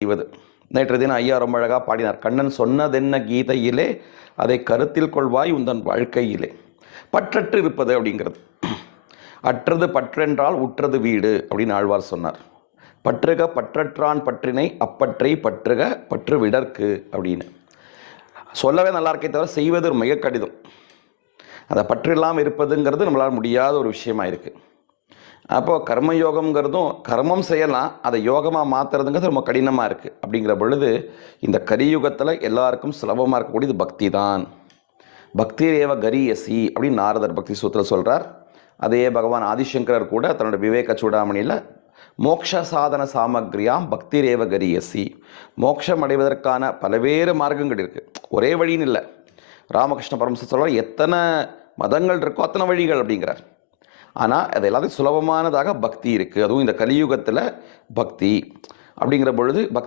செய்வது. நேற்று தினம் ஐயா ரொம்ப அழகாக பாடினார். கண்ணன் சொன்னதென்ன கீதையிலே, அதை கருத்தில் கொள்வாய் உந்தன் வாழ்க்கையிலே. பற்றற்று இருப்பது அப்படிங்கிறது. அற்றது பற்றென்றால் உற்றது வீடு அப்படின்னு ஆழ்வார் சொன்னார். பற்றுக பற்றற்றான் பற்றினை அப்பற்றை பற்றுக பற்று விடற்கு அப்படின்னு சொல்லவே நல்லா இருக்கே தவிர செய்வது மிக கடிதம். அந்த பற்று இல்லாமல் இருப்பதுங்கிறது நம்மளால் முடியாத ஒரு விஷயமா இருக்குது. அப்போது கர்மயோகம்ங்கிறதும் கர்மம் செய்யலாம், அதை யோகமாக மாற்றுறதுங்கிறது ரொம்ப கடினமாக இருக்குது. அப்படிங்கிற பொழுது இந்த கலியுகத்தில் எல்லாருக்கும் சுலபமாக இருக்கக்கூடியது பக்தி தான். பக்தி ரேவ கரியசி அப்படின்னு நாரதர் பக்தி சூத்திரம் சொல்கிறார். அதே பகவான் ஆதிசங்கரர் கூட தன்னோட விவேக சூடாமணியில் மோக்ஷ சாதன சாமக்ரியாம் பக்தி ரேவ கரியசி, மோட்சம் அடைவதற்கான பல்வேறு மார்க்கங்கள் இருக்குது, ஒரே வழின்னு இல்லை. ராமகிருஷ்ண பரமஹம்சர் சொல்கிறார், எத்தனை மதங்கள் இருக்கோ அத்தனை வழிகள் அப்படிங்கிறார். ஆனால் அது எல்லாத்தையும் சுலபமானதாக பக்தி இருக்குது. அதுவும் இந்த கலியுகத்தில் பக்தி அப்படிங்கிற பொழுது பக்தி